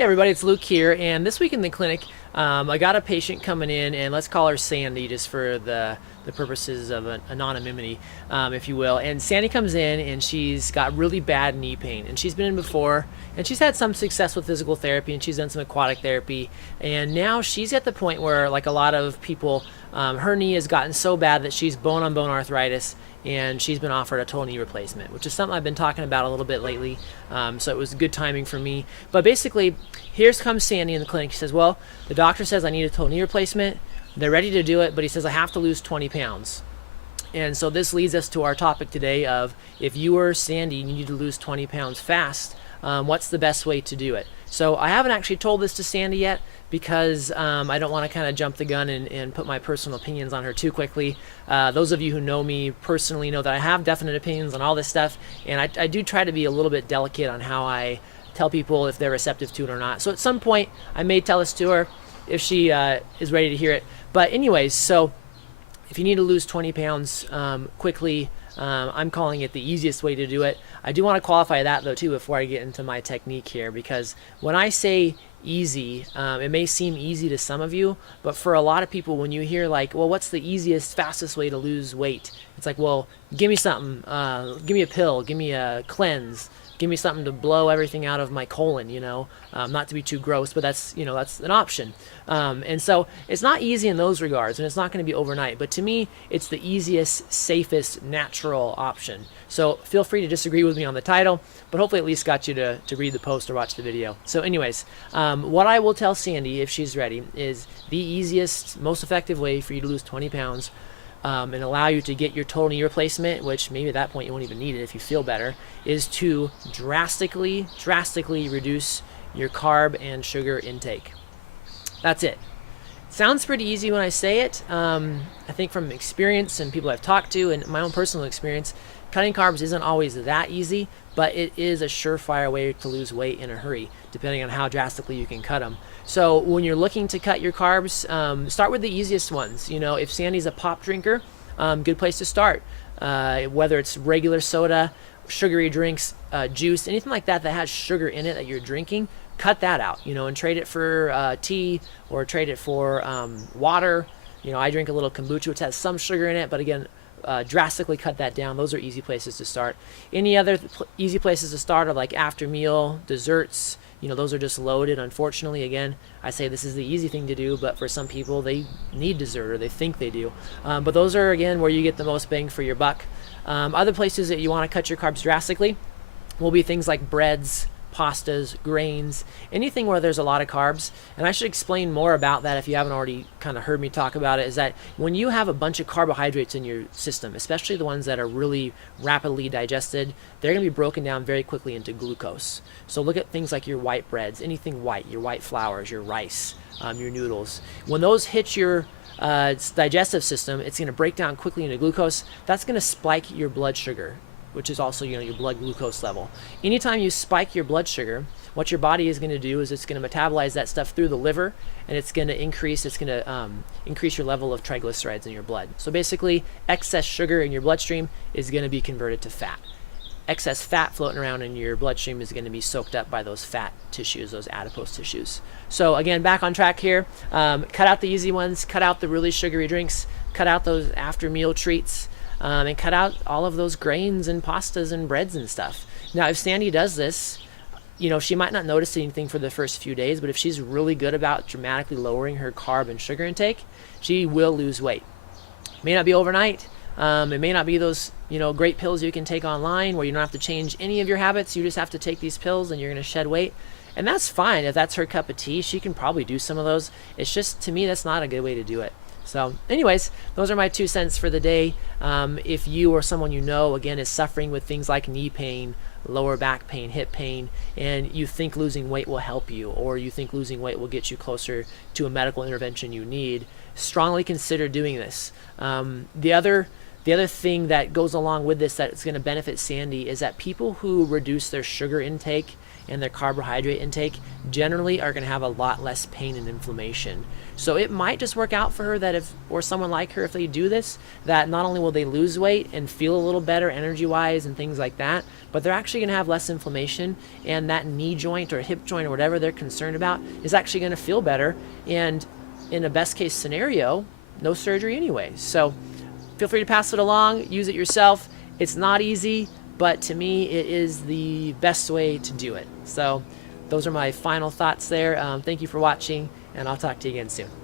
Hey everybody, it's Luke here, and this week in the clinic, I got a patient coming in, and let's call her Sandy just for the purposes of anonymity, if you will. And Sandy comes in, and she's got really bad knee pain, and she's been in before, and she's had some success with physical therapy, and she's done some aquatic therapy, and now she's at the point where, like a lot of people, her knee has gotten so bad that she's bone-on-bone arthritis, and she's been offered a total knee replacement, which is something I've been talking about a little bit lately. So it was good timing for me. But basically, here comes Sandy in the clinic. She says, well, the doctor says I need a total knee replacement. They're ready to do it, but he says I have to lose 20 pounds. And so this leads us to our topic today of, if you were Sandy and you need to lose 20 pounds fast, what's the best way to do it? So I haven't actually told this to Sandy yet because I don't want to kind of jump the gun and put my personal opinions on her too quickly. Those of you who know me personally know that I have definite opinions on all this stuff, and I do try to be a little bit delicate on how I tell people if they're receptive to it or not. So at some point I may tell this to her if she is ready to hear it. But anyways, so if you need to lose 20 pounds quickly, I'm calling it the easiest way to do it. I do want to qualify that though too before I get into my technique here, because when I say easy, it may seem easy to some of you, but for a lot of people, when you hear like, well, what's the easiest, fastest way to lose weight? It's like, well, give me something, give me a pill, give me a cleanse, give me something to blow everything out of my colon, not to be too gross, but that's an option. And so it's not easy in those regards, and it's not going to be overnight, but to me, it's the easiest, safest, natural option. So feel free to disagree with me on the title, but hopefully at least got you to read the post or watch the video. So anyways, what I will tell Sandy, if she's ready, is the easiest, most effective way for you to lose 20 pounds and allow you to get your total knee replacement, which maybe at that point you won't even need it if you feel better, is to drastically reduce your carb and sugar intake. That's it. Sounds pretty easy when I say it. I think from experience and people I've talked to and my own personal experience, cutting carbs isn't always that easy, but it is a surefire way to lose weight in a hurry, depending on how drastically you can cut them. So when you're looking to cut your carbs, start with the easiest ones. If Sandy's a pop drinker, good place to start. Whether it's regular soda, sugary drinks, juice, anything like that has sugar in it that you're drinking, cut that out, and trade it for tea or trade it for water. I drink a little kombucha, which has some sugar in it, but again, drastically cut that down. Those are easy places to start. Any other easy places to start are like after meal desserts. Those are just loaded. Unfortunately, again, I say this is the easy thing to do, but for some people, they need dessert or they think they do. But those are, again, where you get the most bang for your buck. Other places that you want to cut your carbs drastically will be things like breads, pastas, grains, anything where there's a lot of carbs. And I should explain more about that if you haven't already kind of heard me talk about it, is that when you have a bunch of carbohydrates in your system, especially the ones that are really rapidly digested, they're going to be broken down very quickly into glucose. So look at things like your white breads, anything white, your white flours, your rice, your noodles. When those hit your digestive system, it's going to break down quickly into glucose. That's going to spike your blood sugar, which is also your blood glucose level. Anytime you spike your blood sugar, what your body is going to do is it's going to metabolize that stuff through the liver, and it's going to increase your level of triglycerides in your blood. So basically, excess sugar in your bloodstream is going to be converted to fat. Excess fat floating around in your bloodstream is going to be soaked up by those fat tissues, those adipose tissues. So again, back on track here. Cut out the easy ones, cut out the really sugary drinks, cut out those after meal treats, and cut out all of those grains and pastas and breads and stuff. Now, if Sandy does this, she might not notice anything for the first few days, but if she's really good about dramatically lowering her carb and sugar intake, she will lose weight. It may not be overnight. It may not be those, great pills you can take online where you don't have to change any of your habits. You just have to take these pills and you're going to shed weight. And that's fine. If that's her cup of tea, she can probably do some of those. It's just, to me, that's not a good way to do it. So anyways, those are my 2 cents for the day. If you or someone again, is suffering with things like knee pain, lower back pain, hip pain, and you think losing weight will help you, or you think losing weight will get you closer to a medical intervention you need, strongly consider doing this. The other thing that goes along with this that's going to benefit Sandy is that people who reduce their sugar intake and their carbohydrate intake, generally are going to have a lot less pain and inflammation. So it might just work out for her that if, or someone like her, if they do this, that not only will they lose weight and feel a little better energy wise and things like that, but they're actually going to have less inflammation, and that knee joint or hip joint or whatever they're concerned about is actually going to feel better. And in a best case scenario, no surgery anyway. So feel free to pass it along, use it yourself. It's not easy, but to me, it is the best way to do it. So those are my final thoughts there. Thank you for watching, and I'll talk to you again soon.